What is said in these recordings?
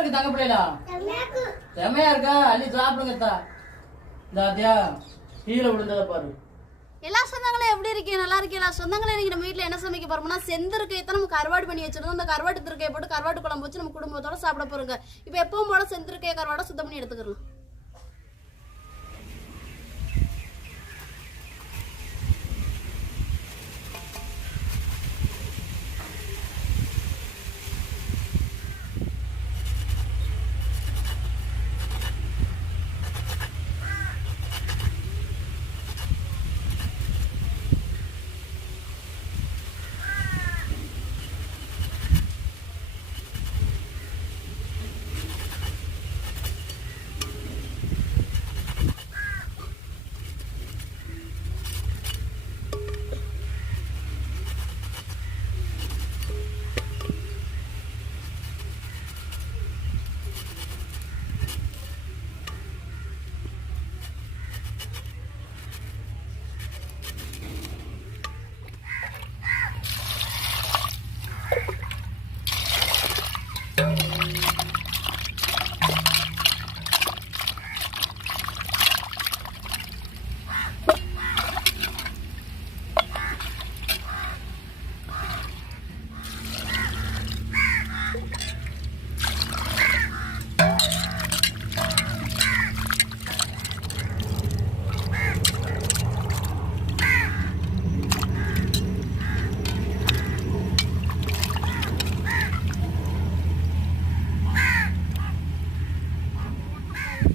இருக்கு தங்க பிள்ளைலா செம்மையா இருக்கா? அள்ளி சாப்பிடுங்க தா. தாத்தியா கீழே விழுந்ததை பாரு. எல்லா சொந்தங்களும் எப்படி இருக்கீங்க? நல்லா இருக்கீங்களா? சொந்தங்களே இன்னைக்கு நம்ம வீட்ல என்ன சமைக்க போறோம்னா செந்திருக்கையை தான் நம்ம கருவாடு பண்ணி வச்சிருந்தோம். அந்த கருவாட்டு திருக்கையை போட்டு கருவாட்டு குழம்பு வச்சு நம்ம குடும்பத்தோட சாப்பிட போறோங்க. இப்போ எப்பவும் போல செந்திருக்கையை கருவாடை சுத்தம் பண்ணி எடுத்துக்கலாம்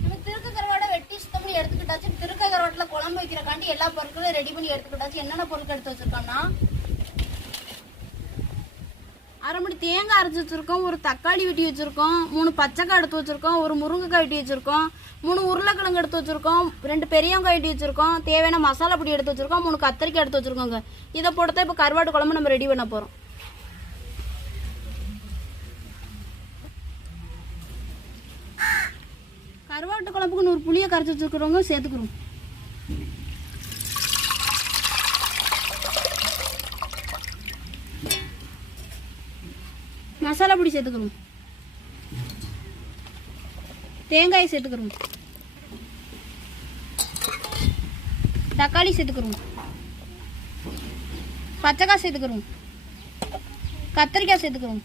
நம்ம திருக்க கருவாடை வெட்டி சுத்தம் பண்ணி திருக்கக ரோட்டில் குழம்பு வைக்கிறக்காண்டி எல்லா பொருட்களும் ரெடி பண்ணி எடுத்துக்கிட்டாச்சு என்னென்ன பொருட்கள் எடுத்து வச்சுருக்கோம்னா? அரை மணி தேங்காய் அரைச்சி வச்சுருக்கோம் ஒரு தக்காளி வெட்டி வச்சுருக்கோம் மூணு பச்சைக்காய் எடுத்து வச்சுருக்கோம் ஒரு முருங்கைக்காய் வெட்டி வச்சுருக்கோம் மூணு உருளைக்கிழங்கு எடுத்து வச்சுருக்கோம் ரெண்டு பெரியவங்காய் வெட்டி வச்சுருக்கோம் தேவையான மசாலா பொடி எடுத்து வச்சுருக்கோம் மூணு கத்திரிக்காய் எடுத்து வச்சுருக்கோங்க. இதை போட்டு தான் இப்போ கருவாட்டு குழம்பு நம்ம ரெடி பண்ண போகிறோம் கருவாட்டு குழம்புக்கு நூறு புளியை கரைச்சி வச்சுருக்கிறவங்க சேர்த்துக்கிறோம். மசாலா பொடி சேர்த்துக்கிறோம். தேங்காய் சேர்த்துக்கிறோம். தக்காளி சேர்த்துக்கிறோம். பச்சைக்காய் சேர்த்துக்கிறோம். கத்திரிக்காய் சேர்த்துக்கிறோம்.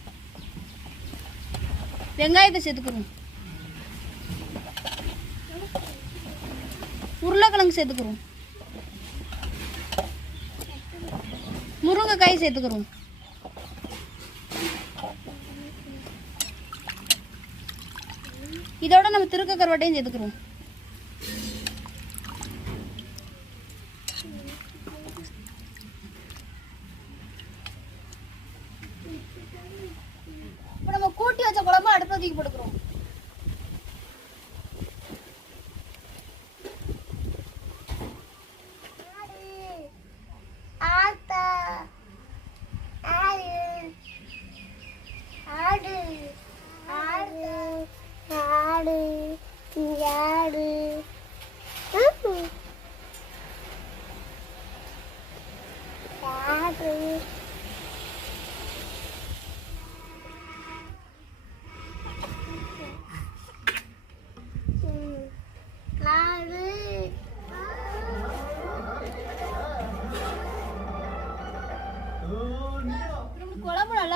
வெங்காயத்தை சேர்த்துக்கிறோம். உருளைக்கிழங்கு சேர்த்துக்கிறோம். முருங்கைக்காய் சேர்த்துக்கிறோம். இதோட நம்ம திருக்க கருவாட்டையும் சேர்த்துக்கிறோம். இப்போ நம்ம கூட்டி வச்ச குழம்பு அடுப்பு தூக்கி போட்டுக்கிறோம்.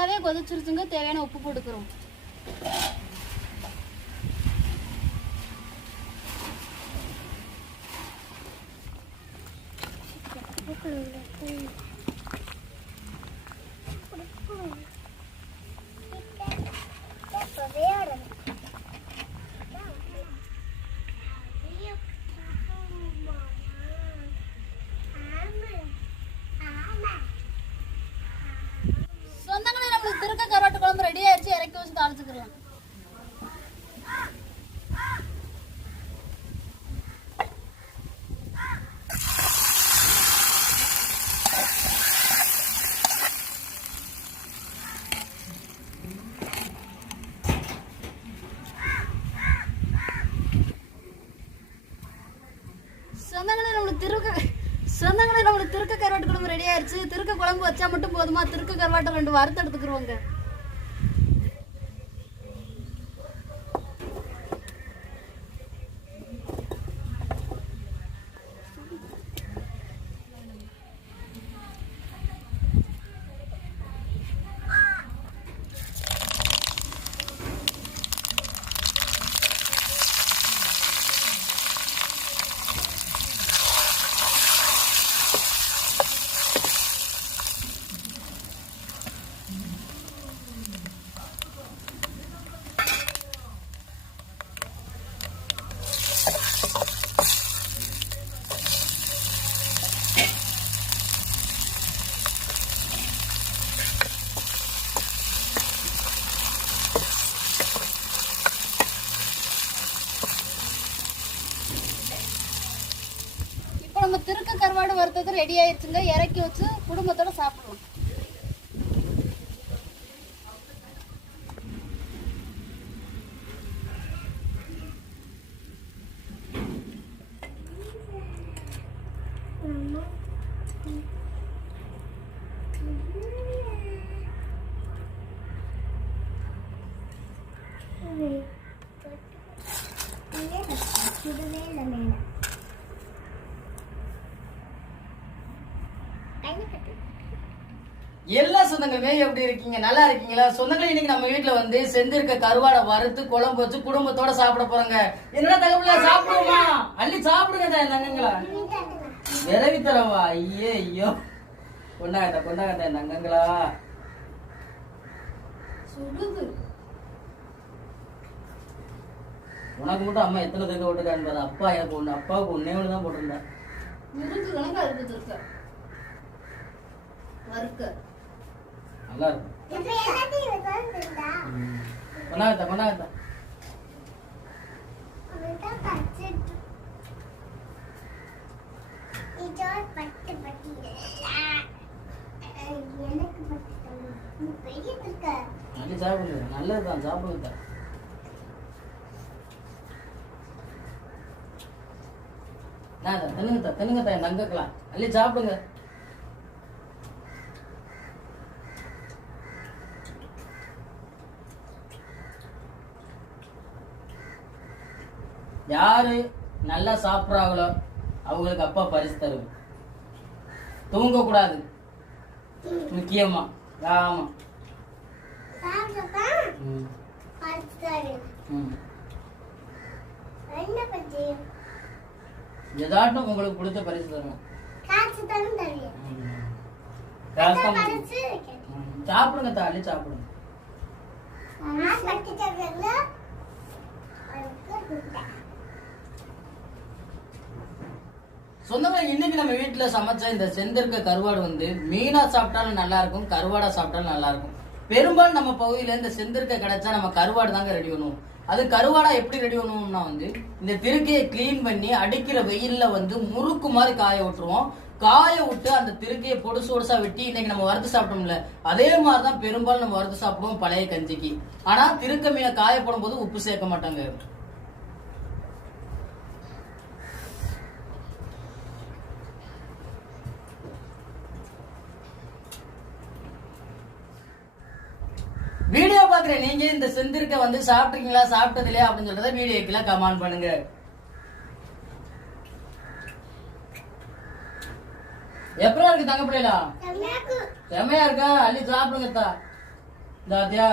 நல்லாவே கொதிச்சிருச்சுங்க தேவையான உப்பு போட்டுக்கிறோம் சொந்தங்களே நம்மளுக்கு திருக்க கருவாட்டு குழம்பு ரெடி ஆயிடுச்சு இறக்கி வச்சு தாளிச்சுக்கலாம் சொந்தங்களே நம்மளுக்கு திருக்க சொந்தங்களே நம்மளுக்கு திருக்க கருவாட்டு குழம்பு ரெடி ஆயிடுச்சு திருக்க குழம்பு வச்சா மட்டும் போதுமா? திருக்க கருவாட்டை ரெண்டு வறுத்து எடுத்துக்கிறோங்க நம்ம திருக்க கருவாடு ரெடி ஆயிடுச்சுங்க இறக்கி வச்சு குடும்பத்தோட சாப்பிடலாம் எல்லா சொந்தங்களுமே எப்படி இருக்கீங்க? நல்லா இருக்கீங்களா? சொந்தங்கள் இன்னைக்கு நம்ம வீட்ல வந்து செந்திருக்க கருவாடை வறுத்து குழம்பு வச்சு குடும்பத்தோட சாப்பிட போறோங்க. என்னடா தகவல? சாப்பிடுவோமா? அள்ளி சாப்பிடுங்க தங்கங்களா. விரவி தரவா? ஐயே ஐயோ கொண்டாகத்த தங்கங்களா. சுடுது. உனக்கு மட்டும் அம்மா எத்தனை தங்க விட்டுருக்காங்க அப்பா எனக்கு ஒண்ணு அப்பாவுக்கு ஒன்னே ஒண்ணு தான் போட்டிருந்தா முறுக்கு கணக்கு அறுபது திருக்க வறுக்க நல்லா இருக்கும் அள்ளி சாப்பிடுங்க நல்லதுதான் சாப்பிடுங்க தா. நான் தா, தின்னுங்க தா, தின்னுங்க தா, என் தங்கக்கலாம் அள்ளி சாப்பிடுங்க. யாரு நல்லா சாப்பிட்றாங்களோ அவங்களுக்கு அப்பா பரிசு தருது தூங்க கூடாது முக்கியமா. ஆமா. ஏதாட்டும் உங்களுக்கு பிடிச்ச பரிசு தருவேன் ம். ரசம். ம், சாப்பிடுங்க தாலி சாப்பிடுங்க. சொந்தமா இன்னைக்கு நம்ம வீட்டில் சமைச்ச இந்த செந்திருக்க கருவாடு வந்து மீனா சாப்பிட்டாலும் நல்லா இருக்கும் கருவாடா சாப்பிட்டாலும் நல்லா இருக்கும் பெரும்பாலும் நம்ம பகுதியில இந்த செந்திருக்க கிடைச்சா நம்ம கருவாடு தாங்க ரெடி பண்ணுவோம். அது கருவாடா எப்படி ரெடி பண்ணுவோம்னா வந்து இந்த திருக்கையை க்ளீன் பண்ணி அடிக்கிற வெயில்ல வந்து முறுக்கு மாதிரி காய விட்டுருவோம். காய விட்டு அந்த திருக்கையை பொடுசு பொடுசா வெட்டி இன்னைக்கு நம்ம வறுத்து சாப்பிட்டோம்ல அதே மாதிரிதான் பெரும்பாலும் நம்ம வறுத்து சாப்பிடுவோம் பழைய கஞ்சிக்கு. ஆனா திருக்க மீனை காய போடும்போது உப்பு சேர்க்க மாட்டாங்க. வீடியோ நீங்க இந்த செந்திருக்க வந்து சாப்பிட்டீங்களா சாப்பிட்டது இல்லையா அப்படின்னு சொல்றத வீடியோக்குள்ள கமெண்ட் பண்ணுங்க. எப்படா இருக்கு தங்க பிள்ளைலா? செம்மையா இருக்கா? அள்ளி சாப்பிடுங்க தா தாத்தியா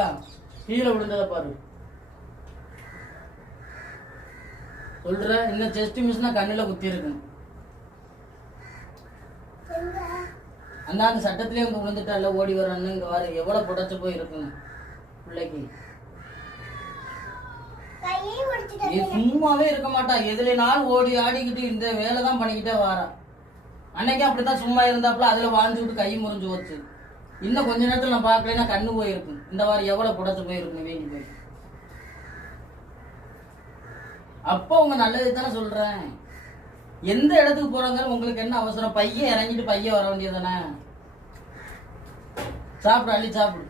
கீழே விழுந்தத பாரு. சொல்ற? இன்னும் செஸ்ட் மிஷினா கண்ணுல குத்தி இருக்கு அந்த அந்த சட்டத்திலே வந்து விழுந்துட்டால ஓடி வரான்னு இங்க வர. எவ்வளவு புடச்சு போய் இருக்குங்க பிள்ளைக்கு. சும்மாவே இருக்க மாட்டா. எதுலனாலும் ஓடி ஆடிக்கிட்டு இந்த வேலை தான் பண்ணிக்கிட்டே வாரா. அன்னைக்கு அப்படித்தான் சும்மா இருந்தாப்புல அதுல வாழ்ந்து விட்டு கை முறிஞ்சு போச்சு. இன்னும் கொஞ்ச நேரத்துல நான் பார்க்கலைன்னா கண்ணு போயிருக்கும். இந்த வாரம் எவ்வளவு புடைச்சு போயிருக்கும் வேண்டி போய். அப்போ உங்க நல்லது தானே சொல்றேன். எந்த இடத்துக்கு போறாங்க உங்களுக்கு என்ன அவசரம்? பையன் இறங்கிட்டு பையன் வர வேண்டியதானே சாப்பிடு அள்ளி சாப்பிடு.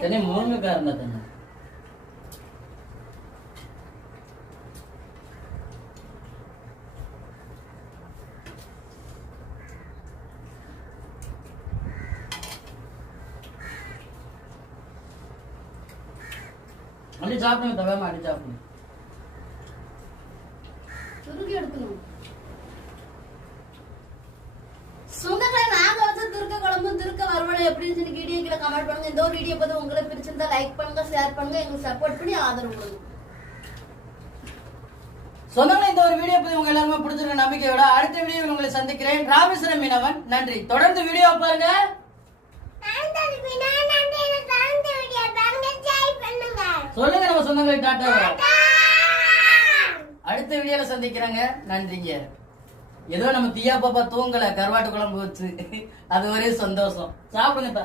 தனி முருங்கைக்கா இருந்தா தானே அள்ளி சாப்பிடுங்க தவிர அள்ளி சாப்பிடுங்க துருக்கி எடுக்கணும் சொந்தங்களை நாங்க வச்ச திருக்க குழம்பு திருக்க வறுவலை எப்படின்னு சொல்லி வீடியோ கீழே கமெண்ட் பண்ணுங்க. இந்த ஒரு வீடியோ பார்த்து உங்களுக்கு பிடிச்சிருந்தா லைக் பண்ணுங்க ஷேர் பண்ணுங்க. எங்களுக்கு சப்போர்ட் பண்ணி ஆதரவு கொடுங்க. சொந்தங்களை இந்த ஒரு வீடியோ பத்தி உங்க எல்லாருமே பிடிச்சிருக்க நம்பிக்கையோட அடுத்த வீடியோவில் உங்களை சந்திக்கிறேன். ராமேஸ்வரம் மீனவன் நன்றி. தொடர்ந்து வீடியோ பாருங்க. சொல்லுங்க நம்ம சொந்தங்களை டாட்டா. அடுத்த வீடியோல சந்திக்கிறேங்க. நன்றிங்க. ஏதோ நம்ம தியா பாப்பா தூங்கல கருவாட்டு குழம்பு வச்சு. அது ஒரே சந்தோஷம். சாப்பிடுங்க